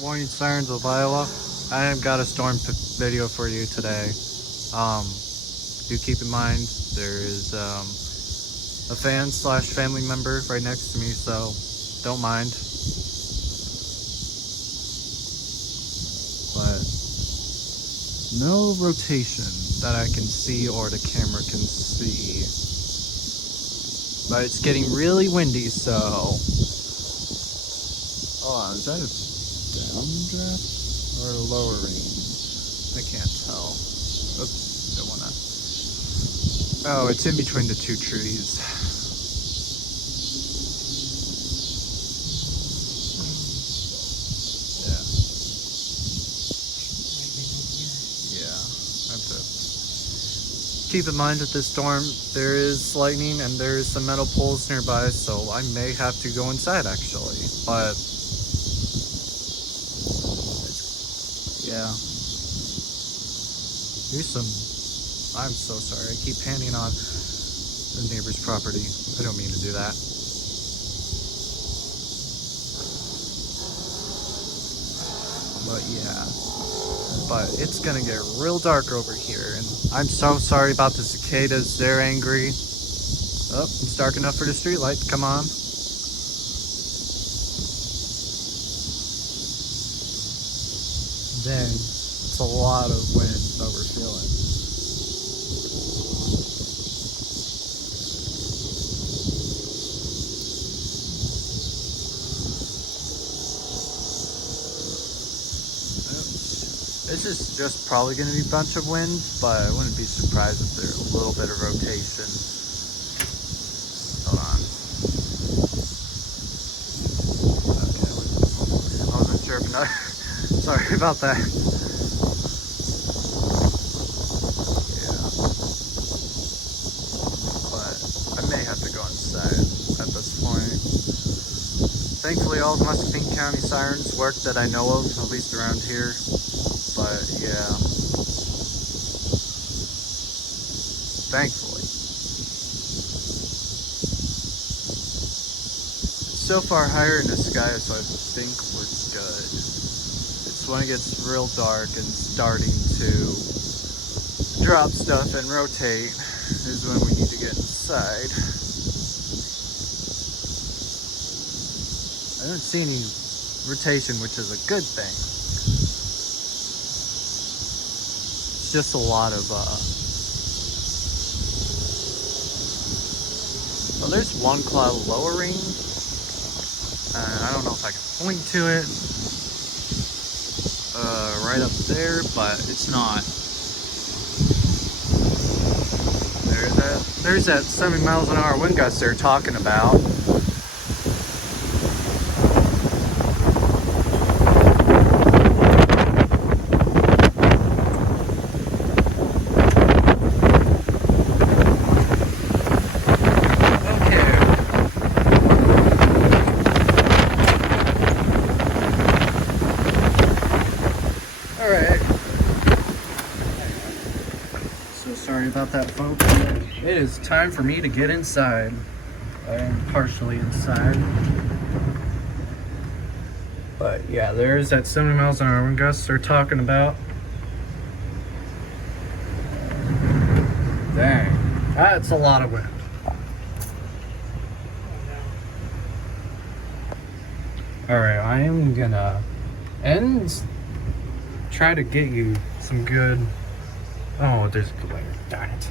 Warning Sirens of Iowa. I have got a storm video for you today. Do keep in mind there is a fan slash family member right next to me, so don't mind. But no rotation that I can see or the camera can see. But it's getting really windy, so hold on, is that a downdraft or a lowering? I can't tell. Oops, don't wanna. Oh, it's in between the two trees. Yeah. Yeah, that's it. Keep in mind that this storm, there is lightning and there is some metal poles nearby, so I may have to go inside actually. But yeah. Here's some. I'm so sorry. I keep handing on the neighbor's property. I don't mean to do that. But yeah. But it's gonna get real dark over here, and I'm so sorry about the cicadas. They're angry. Oh, it's dark enough for the streetlight. Come on. Dang, it's a lot of wind that we're feeling. This is just probably going to be a bunch of wind, but I wouldn't be surprised if there's a little bit of rotation. Hold on. Okay, I wasn't sure if not. Sorry about that. Yeah. But I may have to go inside at this point. Thankfully, all of Muscatine County sirens work that I know of, at least around here. But yeah, thankfully. It's so far higher in the sky, so I think we're good. It's when it gets real dark and starting to drop stuff and rotate is when we need to get inside. I don't see any rotation, which is a good thing. Just a lot of well, there's one cloud lowering, and I don't know if I can point to it right up there, but it's not. There's that 70 miles an hour wind gust they're talking about. So sorry about that, folks. It is time for me to get inside. I am partially inside. But yeah, there's that 70 miles an hour wind gust they're talking about. Dang, that's a lot of wind. Alright, I am gonna try to get you some good. Oh, there's a glare. Darn it.